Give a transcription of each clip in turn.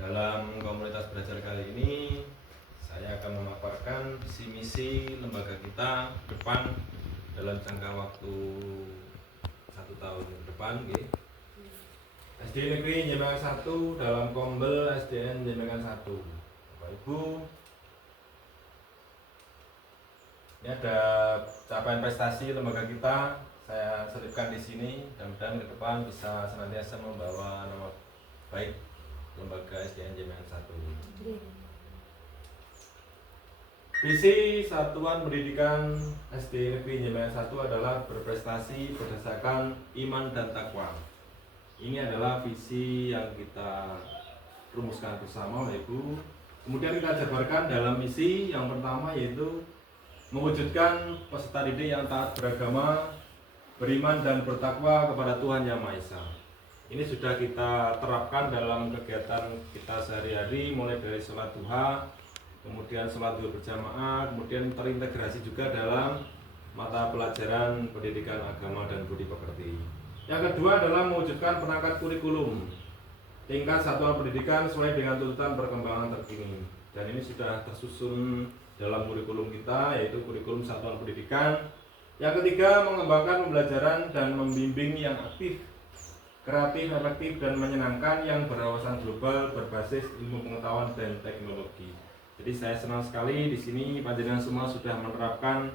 Dalam komunitas belajar kali ini, saya akan memaparkan visi misi lembaga kita ke depan dalam jangka waktu 1 tahun ke depan. SD Negeri Jemengan 1 dalam Kombel SDN Jemengan 1. Bapak Ibu, ini ada capaian prestasi lembaga kita. Saya selipkan di sini. Mudah-mudahan ke depan bisa senantiasa membawa nama baik lembaga SDN Jemengan 1. Visi Satuan Pendidikan SD Negeri Jemengan 1 adalah berprestasi berdasarkan iman dan takwa. Ini adalah visi yang kita rumuskan bersama, Bapak Ibu. Kemudian kita jabarkan dalam misi yang pertama, yaitu mewujudkan peserta didik yang taat beragama, beriman dan bertakwa kepada Tuhan Yang Maha Esa. Ini sudah kita terapkan dalam kegiatan kita sehari-hari, mulai dari sholat duha, kemudian sholat duha berjamaah, kemudian terintegrasi juga dalam mata pelajaran pendidikan agama dan budi pekerti. Yang kedua adalah mewujudkan perangkat kurikulum tingkat satuan pendidikan sesuai dengan tuntutan perkembangan terkini. Dan ini sudah tersusun dalam kurikulum kita, yaitu kurikulum satuan pendidikan. Yang ketiga, mengembangkan pembelajaran dan membimbing yang aktif, kreatif, efektif, dan menyenangkan yang berwawasan global berbasis ilmu pengetahuan dan teknologi. Jadi saya senang sekali di sini panjenengan semua sudah menerapkan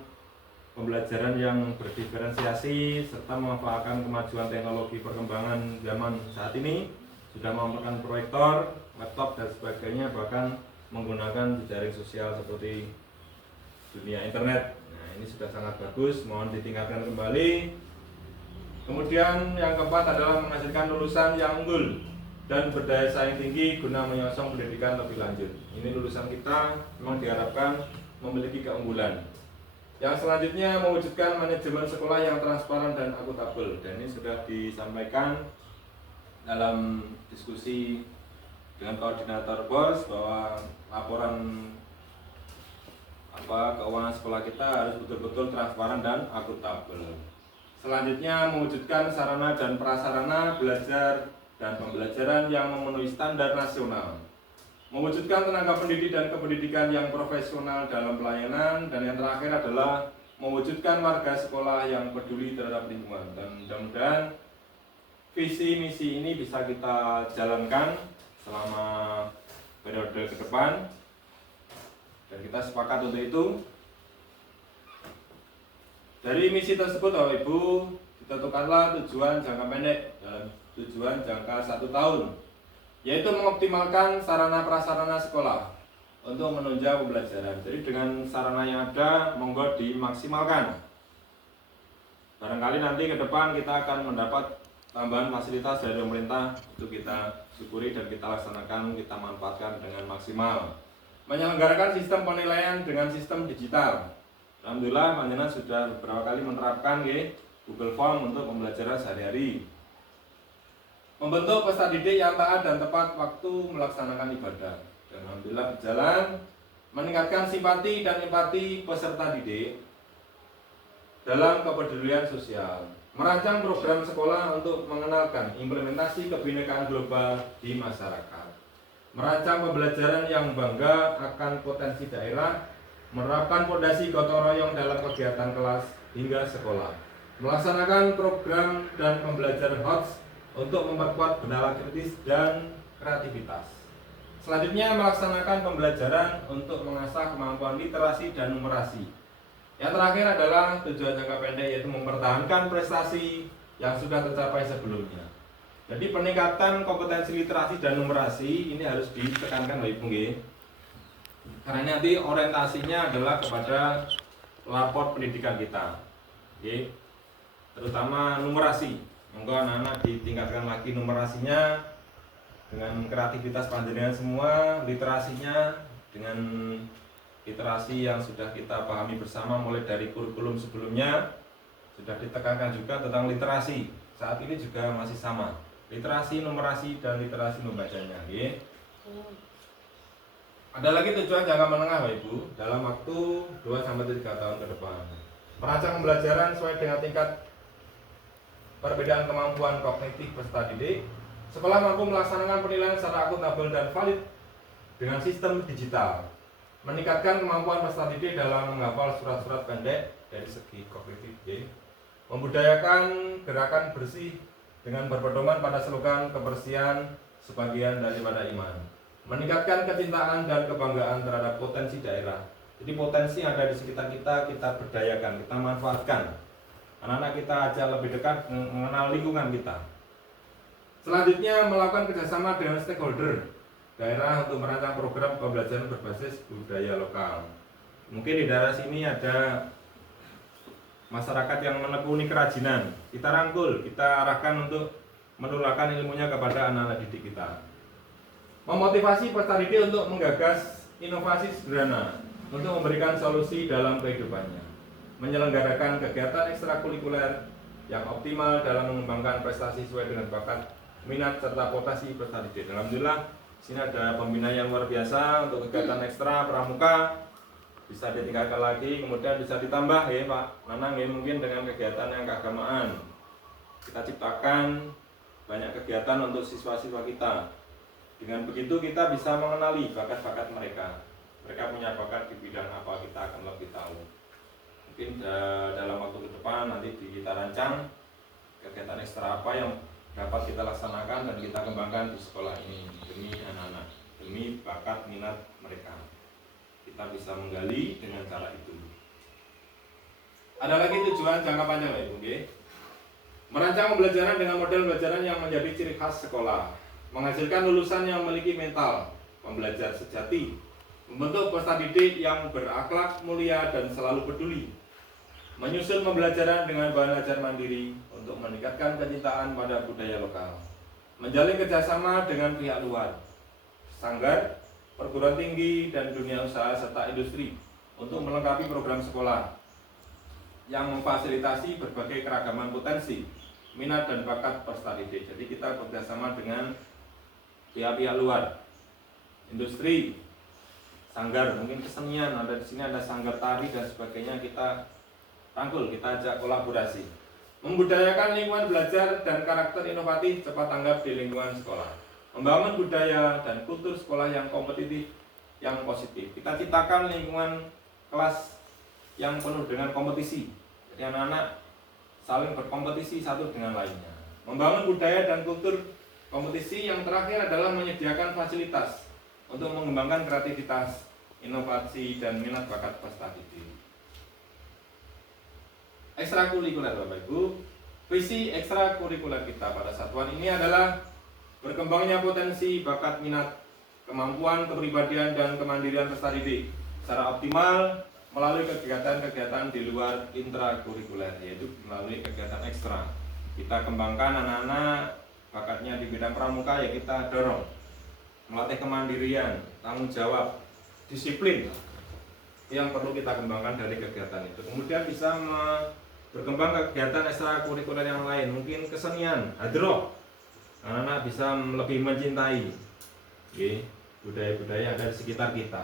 pembelajaran yang berdiferensiasi serta memanfaatkan kemajuan teknologi perkembangan zaman saat ini. Sudah memanfaatkan proyektor, laptop dan sebagainya, bahkan menggunakan jejaring sosial seperti dunia internet. Nah, ini sudah sangat bagus, mohon ditingkatkan kembali. Kemudian yang keempat adalah menghasilkan lulusan yang unggul dan berdaya saing tinggi guna menyongsong pendidikan lebih lanjut. Ini lulusan kita memang diharapkan memiliki keunggulan. Yang selanjutnya, mewujudkan manajemen sekolah yang transparan dan akuntabel. Dan ini sudah disampaikan dalam diskusi dengan koordinator BOS bahwa laporan keuangan sekolah kita harus betul-betul transparan dan akuntabel. Selanjutnya, mewujudkan sarana dan prasarana belajar dan pembelajaran yang memenuhi standar nasional. Mewujudkan tenaga pendidik dan kependidikan yang profesional dalam pelayanan. Dan yang terakhir adalah mewujudkan warga sekolah yang peduli terhadap lingkungan. Dan mudah-mudahan visi misi ini bisa kita jalankan selama periode ke depan. Dan kita sepakat untuk itu. Dari misi tersebut, Bapak Ibu, ditentukanlah tujuan jangka pendek dan tujuan jangka 1 tahun, yaitu mengoptimalkan sarana prasarana sekolah untuk menunjang pembelajaran. Jadi dengan sarana yang ada, monggo dimaksimalkan. Barangkali nanti ke depan kita akan mendapat tambahan fasilitas dari pemerintah, untuk kita syukuri dan kita laksanakan, kita manfaatkan dengan maksimal. Menyelenggarakan sistem penilaian dengan sistem digital. Alhamdulillah, panjenengan sudah beberapa kali menerapkan Google Form untuk pembelajaran sehari-hari. Membentuk peserta didik yang taat dan tepat waktu melaksanakan ibadah. Dan alhamdulillah berjalan. Meningkatkan simpati dan empati peserta didik dalam kepedulian sosial. Merancang program sekolah untuk mengenalkan implementasi kebinekaan global di masyarakat. Merancang pembelajaran yang bangga akan potensi daerah. Menerapkan fondasi gotong royong dalam kegiatan kelas hingga sekolah. Melaksanakan program dan pembelajaran HOTS untuk memperkuat benaran kritis dan kreativitas. Selanjutnya, melaksanakan pembelajaran untuk mengasah kemampuan literasi dan numerasi. Yang terakhir adalah tujuan jangka pendek, yaitu mempertahankan prestasi yang sudah tercapai sebelumnya. Jadi peningkatan kompetensi literasi dan numerasi ini harus ditekankan, Bapak Ibu. Karena nanti orientasinya adalah kepada lapor pendidikan kita, terutama numerasi. Monggo anak-anak ditingkatkan lagi numerasinya dengan kreativitas panjenengan semua, literasinya dengan literasi yang sudah kita pahami bersama mulai dari kurikulum sebelumnya. Sudah ditekankan juga tentang literasi, saat ini juga masih sama, literasi, numerasi, dan literasi membacanya. Ada lagi tujuan jangka menengah, Bapak Ibu, dalam waktu 2-3 tahun ke depan. Merancang pembelajaran sesuai dengan tingkat perbedaan kemampuan kognitif peserta didik, Sekolah mampu melaksanakan penilaian secara akuntabel dan valid dengan sistem digital, meningkatkan kemampuan peserta didik dalam menghafal surat-surat pendek dari segi kognitif, membudayakan gerakan bersih dengan berpedoman pada slogan kebersihan sebagian daripada iman, meningkatkan kecintaan dan kebanggaan terhadap potensi daerah. Jadi potensi yang ada di sekitar kita berdayakan, kita manfaatkan. Anak-anak kita ajak lebih dekat mengenal lingkungan kita. Selanjutnya, melakukan kerjasama dengan stakeholder daerah untuk merancang program pembelajaran berbasis budaya lokal. Mungkin di daerah sini ada masyarakat yang menekuni kerajinan, kita rangkul, kita arahkan untuk menularkan ilmunya kepada anak-anak didik kita. Memotivasi peserta didik untuk menggagas inovasi sederhana untuk memberikan solusi dalam kehidupannya. Menyelenggarakan kegiatan ekstrakurikuler yang optimal dalam mengembangkan prestasi sesuai dengan bakat, minat serta potensi peserta didik. Alhamdulillah, sini ada pembina yang luar biasa untuk kegiatan ekstra pramuka. Bisa ditingkatkan lagi, kemudian bisa ditambah ya Pak Nanang ya, mungkin dengan kegiatan yang keagamaan. Kita ciptakan banyak kegiatan untuk siswa-siswa kita. Dengan begitu kita bisa mengenali bakat-bakat mereka. Mereka punya bakat di bidang apa, kita akan lebih tahu. Mungkin dalam waktu ke depan nanti kita rancang kegiatan ekstra apa yang dapat kita laksanakan dan kita kembangkan di sekolah ini demi anak-anak, demi bakat minat mereka. Kita bisa menggali dengan cara itu. Ada lagi tujuan jangka panjang ya Ibu, merancang pembelajaran dengan model pembelajaran yang menjadi ciri khas sekolah, menghasilkan lulusan yang memiliki mental pembelajar sejati, membentuk peserta didik yang berakhlak mulia dan selalu peduli, menyusun pembelajaran dengan bahan ajar mandiri untuk meningkatkan kecintaan pada budaya lokal, menjalin kerjasama dengan pihak luar, sanggar, perguruan tinggi, dan dunia usaha serta industri untuk melengkapi program sekolah yang memfasilitasi berbagai keragaman potensi, minat dan bakat peserta didik. Jadi kita bekerjasama dengan pihak-pihak luar, industri, sanggar, mungkin kesenian, ada di sini ada sanggar tari dan sebagainya, kita rangkul, kita ajak kolaborasi. Membudayakan lingkungan belajar dan karakter inovatif cepat tanggap di lingkungan sekolah. Membangun budaya dan kultur sekolah yang kompetitif, yang positif. Kita ciptakan lingkungan kelas yang penuh dengan kompetisi. Jadi anak-anak saling berkompetisi satu dengan lainnya. Membangun budaya dan kultur kompetisi yang terakhir adalah menyediakan fasilitas untuk mengembangkan kreativitas, inovasi, dan minat bakat peserta didik. Ekstrakurikuler Bapak Ibu, visi ekstrakurikuler kita pada satuan ini adalah berkembangnya potensi, bakat, minat, kemampuan, kepribadian, dan kemandirian peserta didik secara optimal melalui kegiatan-kegiatan di luar intrakurikuler, yaitu melalui kegiatan ekstra. Kita kembangkan anak-anak bakatnya di bidang pramuka, ya kita dorong melatih kemandirian, tanggung jawab, disiplin yang perlu kita kembangkan dari kegiatan itu. Kemudian bisa berkembang kegiatan ekstrakurikuler yang lain, mungkin kesenian, hadroh. Anak-anak bisa lebih mencintai budaya-budaya yang ada di sekitar kita.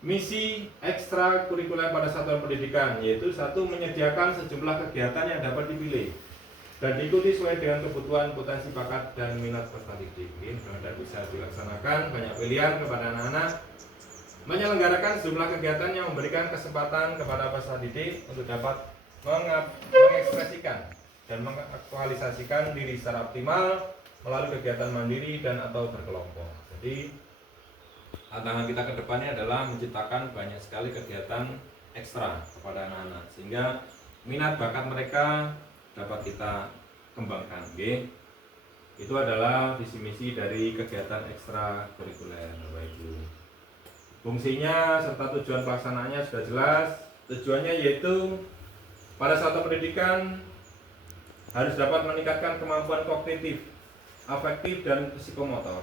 Misi ekstrakurikuler pada satuan pendidikan yaitu satu, menyediakan sejumlah kegiatan yang dapat dipilih dan diikuti sesuai dengan kebutuhan, potensi bakat, dan minat peserta didik. Mudah-mudahan bisa dilaksanakan, banyak pilihan kepada anak-anak. Menyelenggarakan sejumlah kegiatan yang memberikan kesempatan kepada peserta didik untuk dapat mengekspresikan dan mengaktualisasikan diri secara optimal melalui kegiatan mandiri dan atau berkelompok. Jadi tantangan kita ke depannya adalah menciptakan banyak sekali kegiatan ekstra kepada anak-anak sehingga minat bakat mereka dapat kita kembangkan. Itu adalah visi misi dari kegiatan ekstrakurikuler Bapak Ibu. Fungsinya serta tujuan pelaksanaannya sudah jelas. Tujuannya yaitu pada satuan pendidikan harus dapat meningkatkan kemampuan kognitif, afektif, dan psikomotor.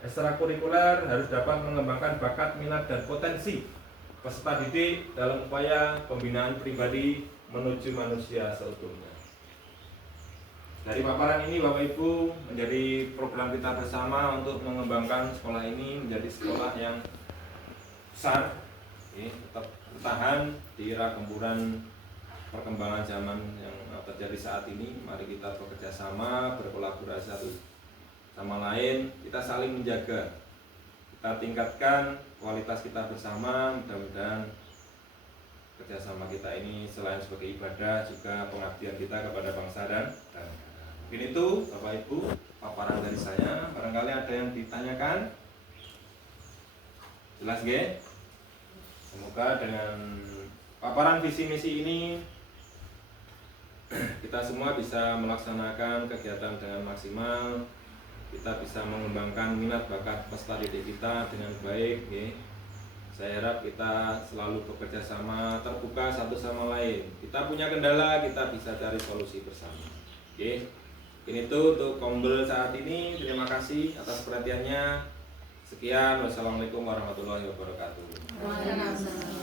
Ekstrakurikuler harus dapat mengembangkan bakat, minat, dan potensi peserta didik dalam upaya pembinaan pribadi menuju manusia seutuhnya. Dari paparan ini Bapak Ibu, menjadi program kita bersama untuk mengembangkan sekolah ini menjadi sekolah yang besar, tetap bertahan di era gempuran perkembangan zaman yang terjadi saat ini. Mari kita bekerja sama, berkolaborasi satu sama lain, kita saling menjaga, kita tingkatkan kualitas kita bersama. Mudah-mudahan kerjasama kita ini selain sebagai ibadah juga pengabdian kita kepada bangsa dan negara. Mungkin itu Bapak Ibu paparan dari saya. Barangkali ada yang ditanyakan. Jelas nggih? Semoga dengan paparan visi misi ini kita semua bisa melaksanakan kegiatan dengan maksimal. Kita bisa mengembangkan minat bakat peserta didik kita dengan baik nggih. Saya harap kita selalu bekerja sama, terbuka satu sama lain. Kita punya kendala, kita bisa cari solusi bersama. Oke. Ini tuh untuk Kombel saat ini. Terima kasih atas perhatiannya. Sekian, wassalamualaikum warahmatullahi wabarakatuh. Waalaikumsalam.